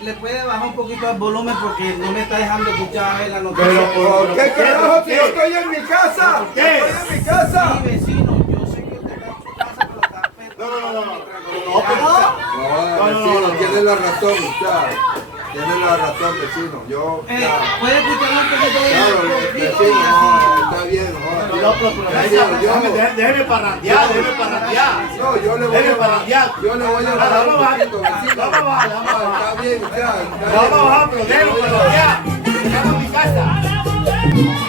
le puede bajar un poquito el volumen porque no me está dejando escuchar la noticia. Pero, ¿qué carajo? Si yo estoy en mi casa. ¿Qué? Estoy en mi casa. Sí, vecino, yo sé que usted está en su casa, pero está Vecino, tiene la razón, usted. Tiene la razón, vecino. Yo. ¿Puede escuchar un poquito Claro, de vecino, no, está bien. Déjeme parrandear. No, yo le voy a bajar. Yo le voy a bajar un poquito, vecino. Vamos a bajar. Está bien, ya. Vamos a bajar, pero déjeme parrandear. Llegamos a mi casa.